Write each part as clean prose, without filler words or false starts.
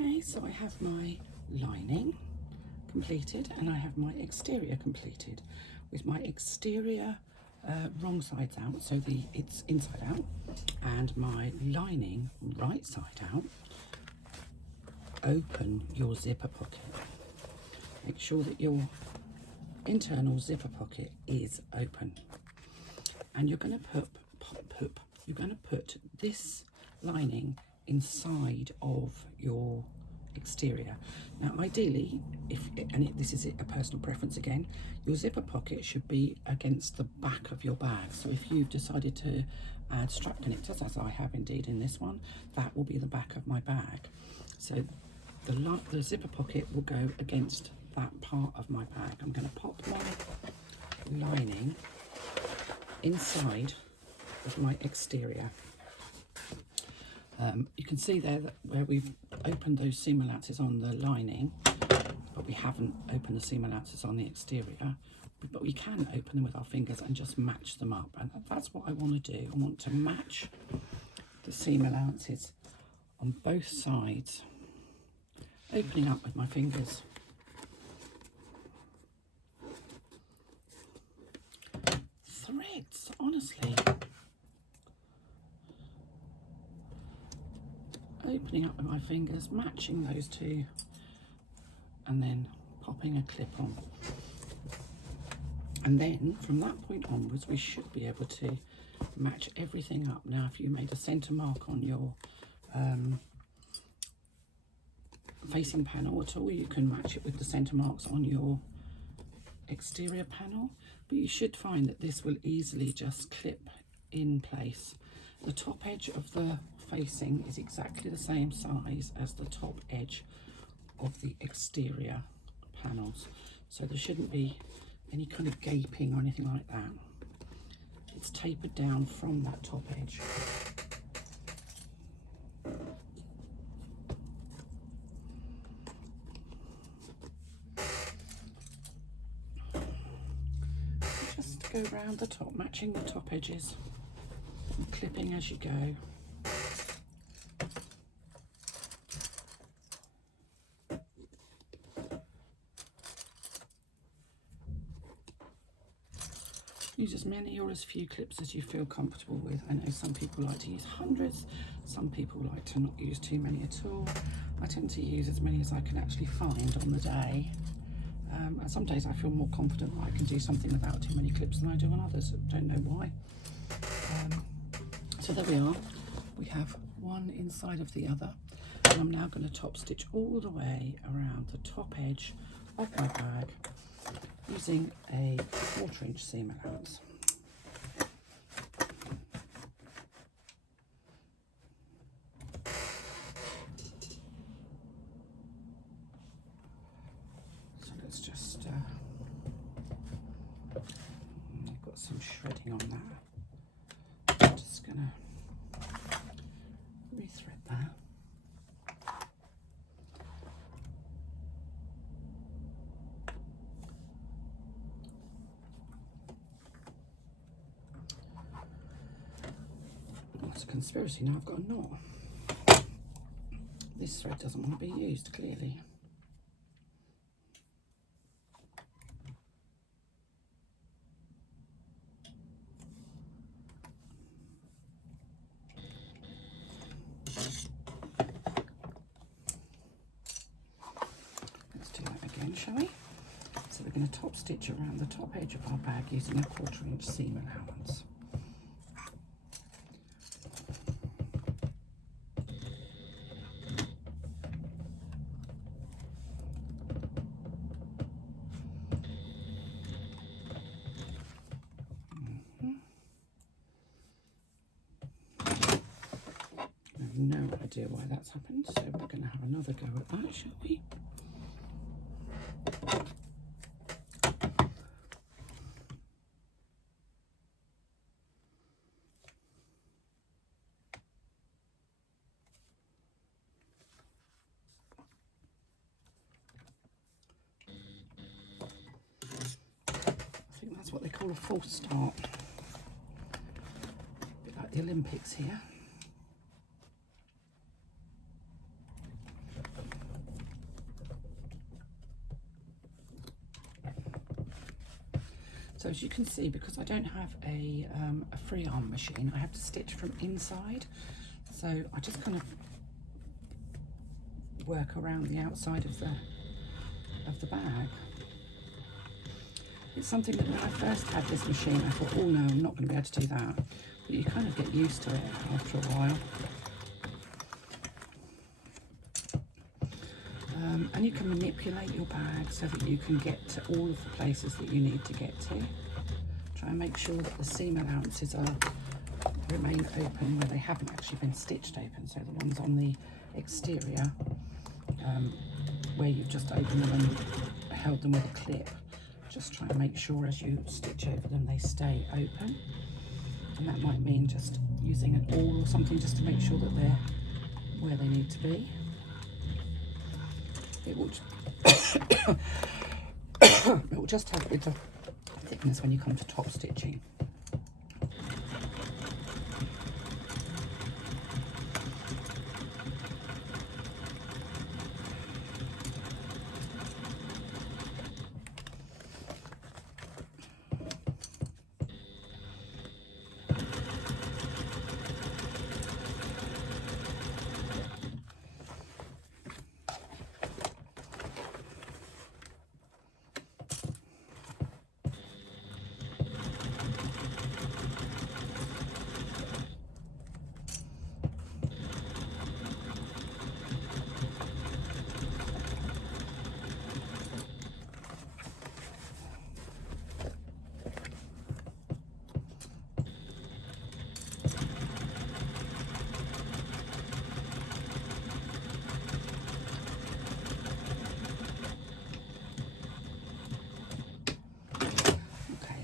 Okay, so I have my lining completed and I have my exterior completed with my exterior wrong sides out, so it's inside out, and my lining right side out. Open your zipper pocket. Make sure that your internal zipper pocket is open, and you're going to put this lining inside of your exterior. Now ideally, this is a personal preference again, your zipper pocket should be against the back of your bag. So if you've decided to add strap connectors, as I have indeed in this one, that will be the back of my bag. So the zipper pocket will go against that part of my bag. I'm going to pop my lining inside of my exterior. You can see there that where we've opened those seam allowances on the lining, but we haven't opened the seam allowances on the exterior, but we can open them with our fingers and just match them up, and that's what I want to do. I want to match the seam allowances on both sides, opening up with my fingers. Threads, honestly. Opening up with my fingers, matching those two, and then popping a clip on. And then from that point onwards, we should be able to match everything up. Now, if you made a centre mark on your facing panel at all, you can match it with the centre marks on your exterior panel, but you should find that this will easily just clip in place. The top edge of the facing is exactly the same size as the top edge of the exterior panels, so there shouldn't be any kind of gaping or anything like that. It's tapered down from that top edge. Just go around the top, matching the top edges, and clipping as you go. Use as many or as few clips as you feel comfortable with. I know some people like to use hundreds, some people like to not use too many at all. I tend to use as many as I can actually find on the day. And some days I feel more confident that I can do something without too many clips than I do on others. I don't know why. So there we are. We have one inside of the other. And I'm now going to top stitch all the way around the top edge of my bag using a 1/4 inch seam allowance. So let's just, I've got some shredding on that. I'm just going to rethread that. It's a conspiracy, now I've got a knot. This thread doesn't want to be used, clearly. Let's do that again, shall we? So we're going to top stitch around the top edge of our bag using a 1/4 inch seam allowance. No idea why that's happened, so we're going to have another go at that, shall we? I think that's what they call a false start. A bit like the Olympics here. So as you can see, because I don't have a free arm machine, I have to stitch from inside. So I just kind of work around the outside of the bag. It's something that when I first had this machine, I thought, oh no, I'm not going to be able to do that. But you kind of get used to it after a while. And you can manipulate your bag so that you can get to all of the places that you need to get to. Try and make sure that the seam allowances remain open where they haven't actually been stitched open. So the ones on the exterior, where you've just opened them and held them with a clip, just try and make sure as you stitch over them they stay open. And that might mean just using an awl or something just to make sure that they're where they need to be. It will, it will just have a bit of thickness when you come to top stitching.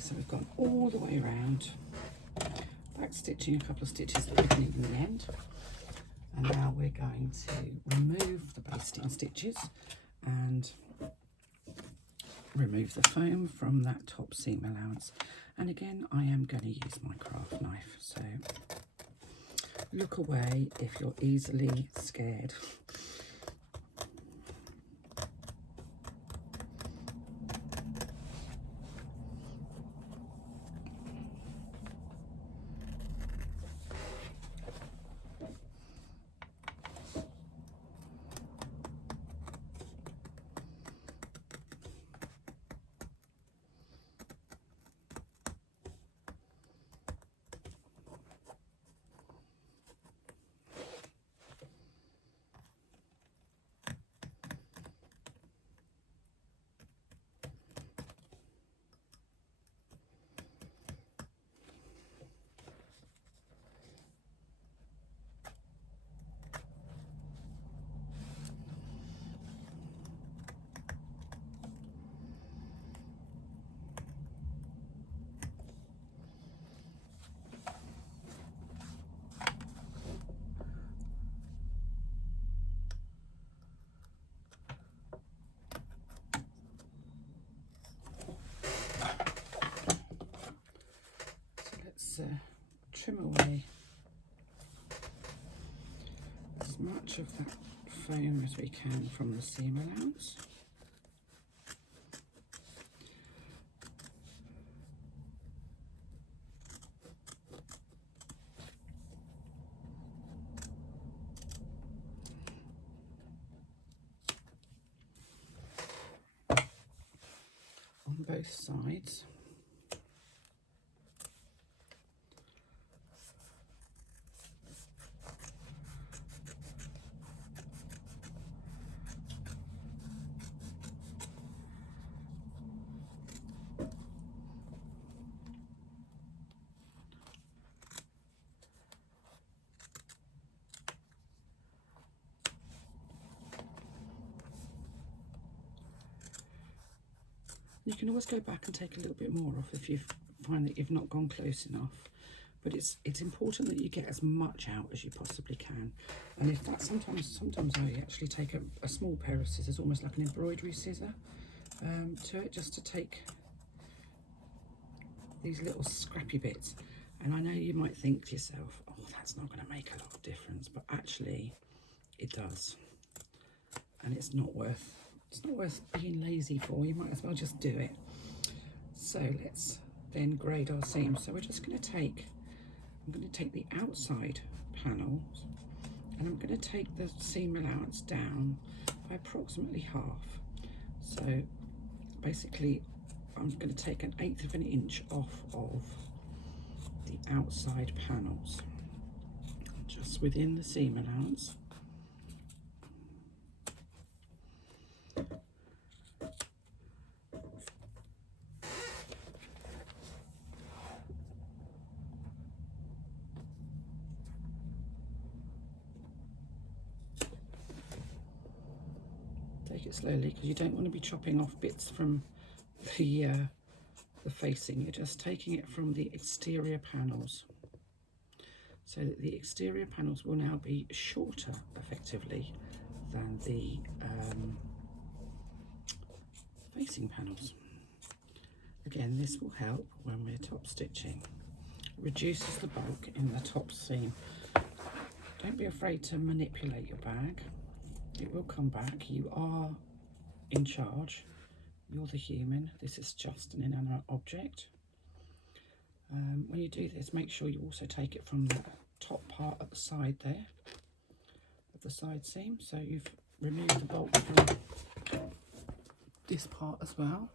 So we've gone all the way around, back stitching a couple of stitches at the beginning and the end, and now we're going to remove the basting stitches and remove the foam from that top seam allowance. And again, I am going to use my craft knife, so look away if you're easily scared. Trim away as much of that foam as we can from the seam allowance. On both sides. You can always go back and take a little bit more off if you find that you've not gone close enough. But it's important that you get as much out as you possibly can. And if that sometimes I actually take a small pair of scissors, almost like an embroidery scissor, to it, just to take these little scrappy bits. And I know you might think to yourself, oh, that's not going to make a lot of difference, but actually it does. And it's not worth being lazy for. You might as well just do it. So let's then grade our seams. So we're just going to take, I'm going to take the outside panels and I'm going to take the seam allowance down by approximately half. So basically I'm going to take 1/8 of an inch off of the outside panels, just within the seam allowance. Take it slowly because you don't want to be chopping off bits from the facing. You're just taking it from the exterior panels, so that the exterior panels will now be shorter effectively than the facing panels. Again, this will help when we're top stitching. It reduces the bulk in the top seam. Don't be afraid to manipulate your bag. It will come back. You are in charge. You're the human. This is just an inanimate object. When you do this, make sure you also take it from the top part at the side there, of the side seam. So you've removed the bulk from this part as well.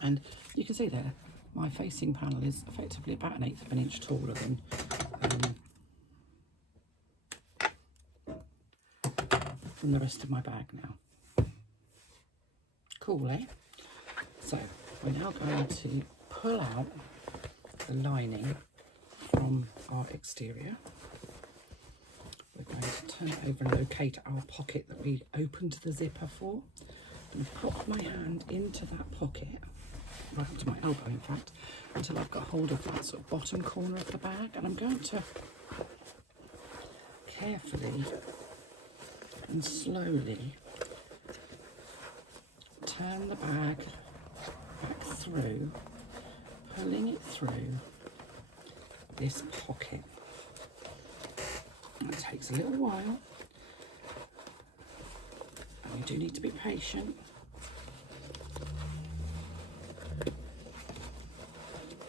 And you can see there, my facing panel is effectively about 1/8 of an inch taller than from the rest of my bag now. Cool, eh? So we're now going to pull out the lining from our exterior. We're going to turn it over and locate our pocket that we opened the zipper for. I'm going to pop my hand into that pocket, right up to my elbow in fact, until I've got hold of that sort of bottom corner of the bag, and I'm going to carefully and slowly turn the bag back through, pulling it through this pocket. It takes a little while, and you do need to be patient.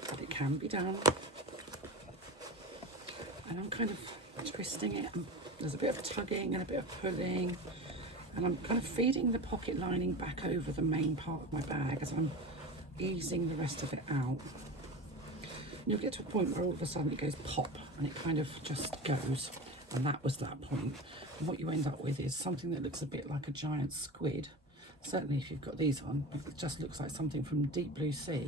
But it can be done. And I'm kind of twisting it, and there's a bit of tugging and a bit of pulling, and I'm kind of feeding the pocket lining back over the main part of my bag as I'm easing the rest of it out. And you'll get to a point where all of a sudden it goes pop and it kind of just goes, and that was that point. And what you end up with is something that looks a bit like a giant squid. Certainly if you've got these on, it just looks like something from deep blue sea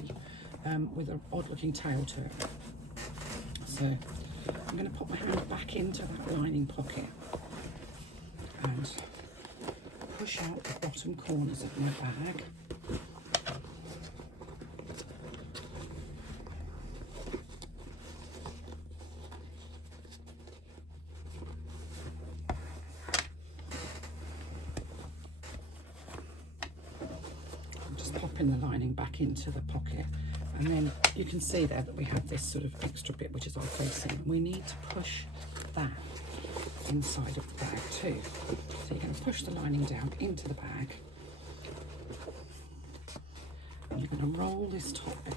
with an odd looking tail to it. So I'm going to pop my hand back into that lining pocket and push out the bottom corners of my bag. I'm just popping the lining back into the pocket, and then you can see there that we have this sort of extra bit which is our facing. We need to push that inside of the bag too. So you're going to push the lining down into the bag, and you're going to roll this top bit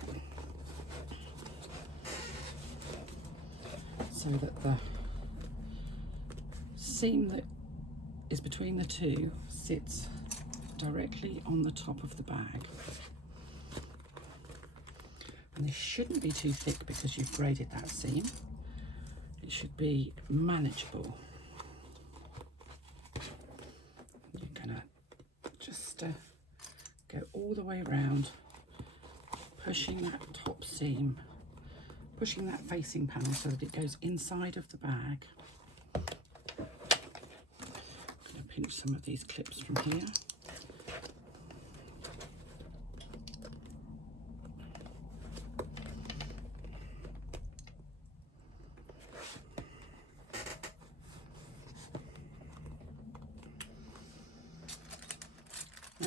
so that the seam that is between the two sits directly on the top of the bag. And this shouldn't be too thick because you've braided that seam. It should be manageable. You're gonna just go all the way around, pushing that top seam, pushing that facing panel so that it goes inside of the bag. I'm gonna pinch some of these clips from here.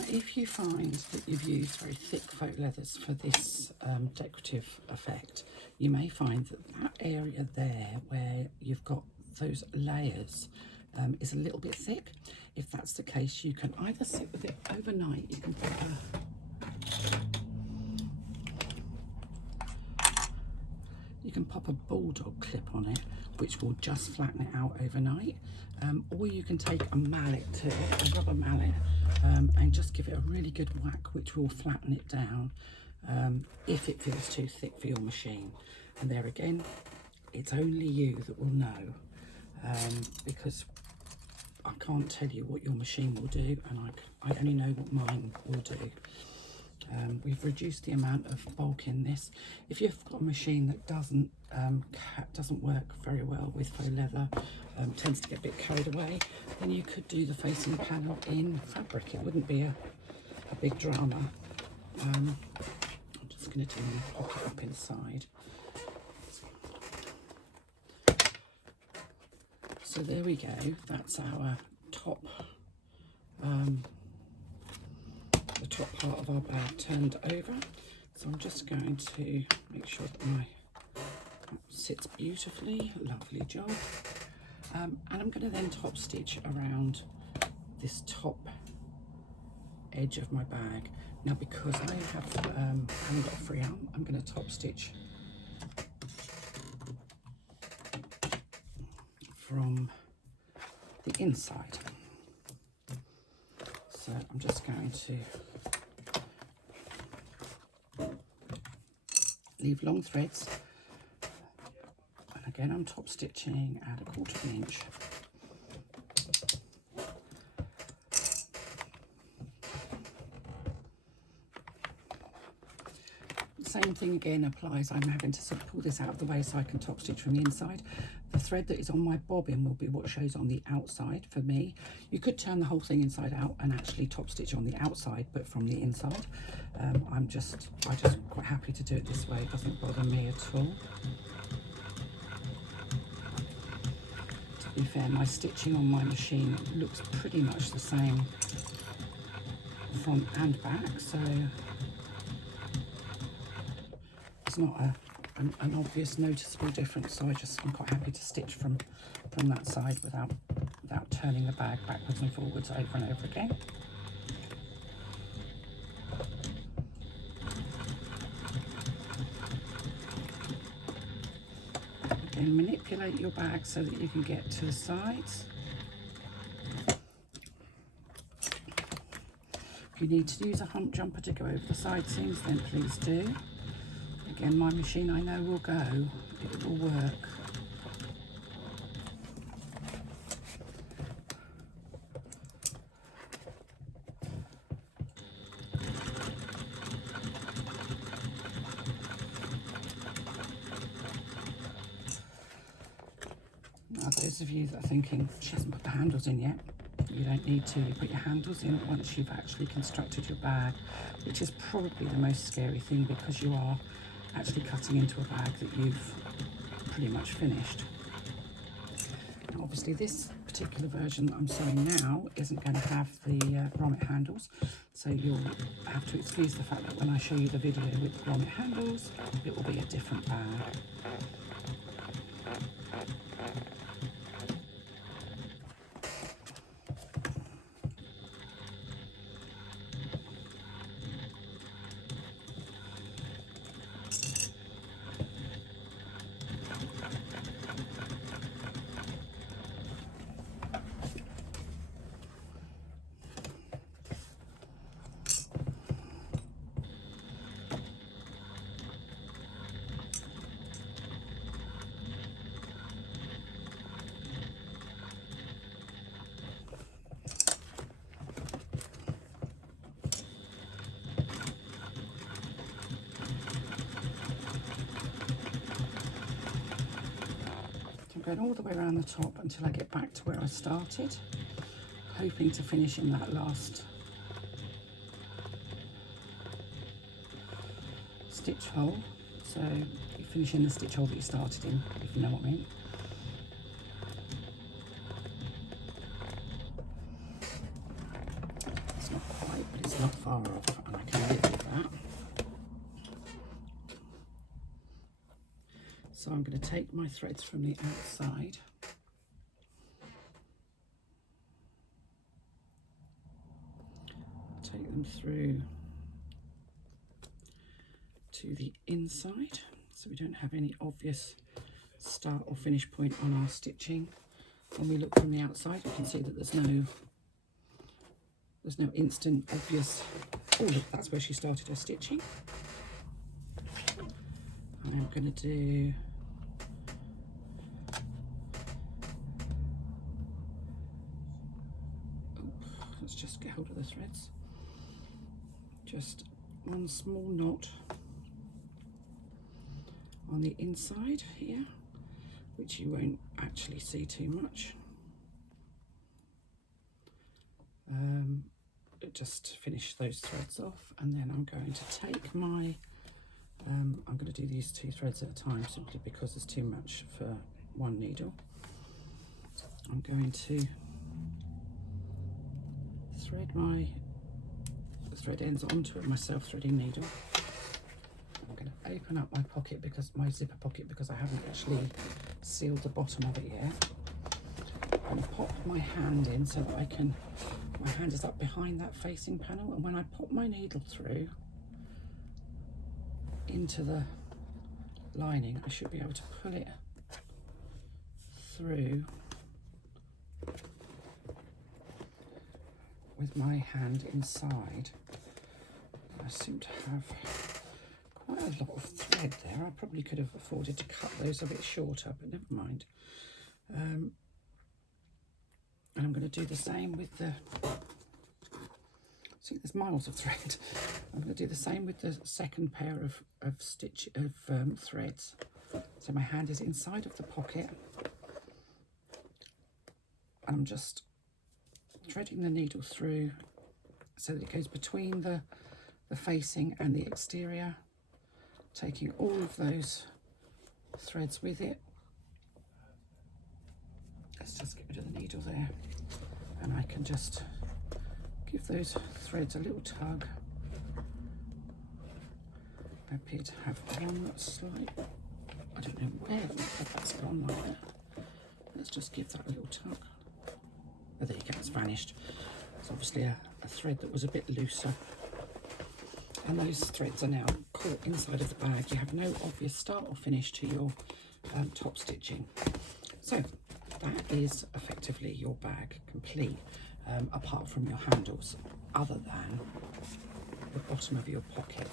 If you find that you've used very thick faux leathers for this decorative effect, you may find that that area there where you've got those layers is a little bit thick. If that's the case, you can either sit with it overnight, you can put You can pop a bulldog clip on it, which will just flatten it out overnight. Or you can take a mallet to it, a rubber mallet, and just give it a really good whack, which will flatten it down if it feels too thick for your machine. And there again, it's only you that will know, because I can't tell you what your machine will do, and I only know what mine will do. We've reduced the amount of bulk in this. If you've got a machine that doesn't work very well with faux leather, tends to get a bit carried away, then you could do the facing panel in fabric. It wouldn't be a big drama. I'm just going to do my pocket up inside. So there we go. That's our top, the top part of our bag turned over. So I'm just going to make sure that that sits beautifully. Lovely job. And I'm going to then top stitch around this top edge of my bag. Now, because I haven't got a free arm, I'm going to top stitch from the inside. So I'm just going to leave long threads, and again I'm top stitching at 1/4 inch. Same thing again applies. I'm having to sort of pull this out of the way so I can top stitch from the inside. The thread that is on my bobbin will be what shows on the outside for me. You could turn the whole thing inside out and actually top stitch on the outside, but from the inside. I'm just quite happy to do it this way. It doesn't bother me at all. To be fair, my stitching on my machine looks pretty much the same front and back, so it's not an obvious noticeable difference. So I'm quite happy to stitch from that side without turning the bag backwards and forwards over and over again. Again, manipulate your bag so that you can get to the sides. If you need to use a hump jumper to go over the side seams, then please do. Again, my machine I know will go, it will work. Now, those of you that are thinking, she hasn't put the handles in yet, you don't need to. You put your handles in once you've actually constructed your bag, which is probably the most scary thing, because you are actually cutting into a bag that you've pretty much finished. Now, obviously this particular version that I'm sewing now isn't going to have the grommet handles, so you'll have to excuse the fact that when I show you the video with the grommet handles, it will be a different bag. Going all the way around the top until I get back to where I started, hoping to finish in that last stitch hole. So you finish in the stitch hole that you started in, if you know what I mean. It's not quite, but it's not far off, and I can live with that. So I'm going to take my threads from the outside, take them through to the inside. so we don't have any obvious start or finish point on our stitching. When we look from the outside, you can see that there's no instant obvious, oh look, that's where she started her stitching. I'm going to do let's just get hold of the threads. Just one small knot on the inside here, which you won't actually see too much. Just finish those threads off, and then I'm going to take my I'm going to do these 2 threads at a time, simply because there's too much for one needle. I'm going to thread my thread ends onto my self-threading needle. I'm going to open up my pocket, because my zipper pocket, because I haven't actually sealed the bottom of it yet, and pop my hand in so that I can, my hand is up behind that facing panel, and when I pop my needle through into the lining, I should be able to pull it through with my hand inside. I seem to have quite a lot of thread there. I probably could have afforded to cut those a bit shorter, but never mind. And I'm going to do the same with the, see, there's miles of thread. I'm going to do the same with the second pair of threads. So my hand is inside of the pocket, and I'm just threading the needle through so that it goes between the facing and the exterior, taking all of those threads with it. Let's just get rid of the needle there, and I can just give those threads a little tug. I appear to have one slight, I don't know where that's gone like that. Let's just give that a little tug. Oh, there you go, it's vanished. It's obviously a thread that was a bit looser. And those threads are now caught inside of the bag. You have no obvious start or finish to your top stitching. So that is effectively your bag complete, apart from your handles, other than the bottom of your pocket.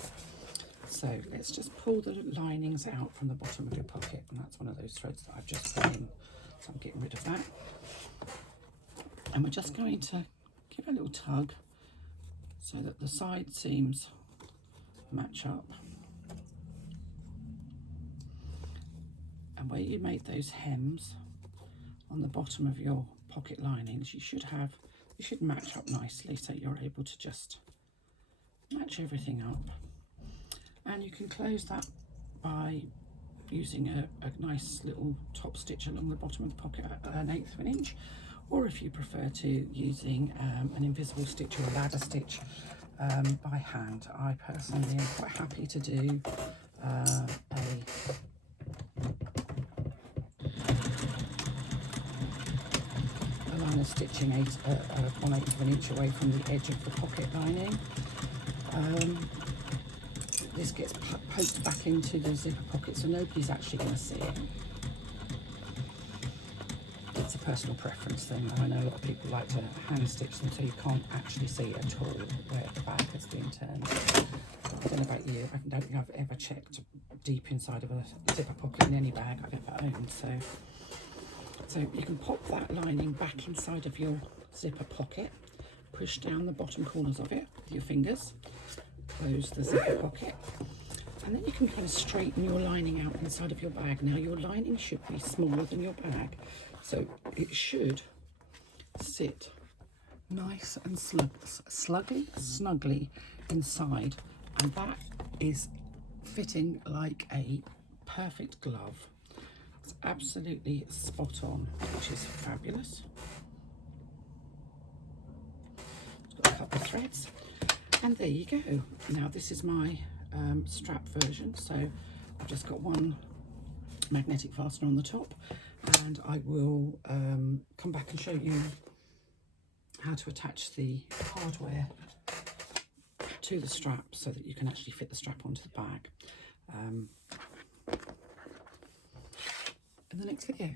So let's just pull the linings out from the bottom of your pocket, and that's one of those threads that I've just put in, so I'm getting rid of that. And we're just going to give a little tug so that the side seams match up. And where you made those hems on the bottom of your pocket linings, you should match up nicely, so you're able to just match everything up. And you can close that by using a nice little top stitch along the bottom of the pocket at 1/8 of an inch, or if you prefer to, using an invisible stitch or a ladder stitch by hand. I personally am quite happy to do a line of stitching 1/8 of an inch away from the edge of the pocket lining. This gets poked back into the zipper pocket, so nobody's actually going to see it. It's a personal preference thing. I know a lot of people like to hand stitch them so you can't actually see at all where the bag has been turned. I don't know about you, I don't think I've ever checked deep inside of a zipper pocket in any bag I've ever owned. So you can pop that lining back inside of your zipper pocket, push down the bottom corners of it with your fingers, close the zipper pocket, and then you can kind of straighten your lining out inside of your bag. Now your lining should be smaller than your bag, so it should sit nice and snugly inside, and that is fitting like a perfect glove. It's absolutely spot on, which is fabulous. It's got a couple of threads, and there you go. Now this is my strap version, so I've just got one magnetic fastener on the top, and I will come back and show you how to attach the hardware to the strap so that you can actually fit the strap onto the bag. the next video.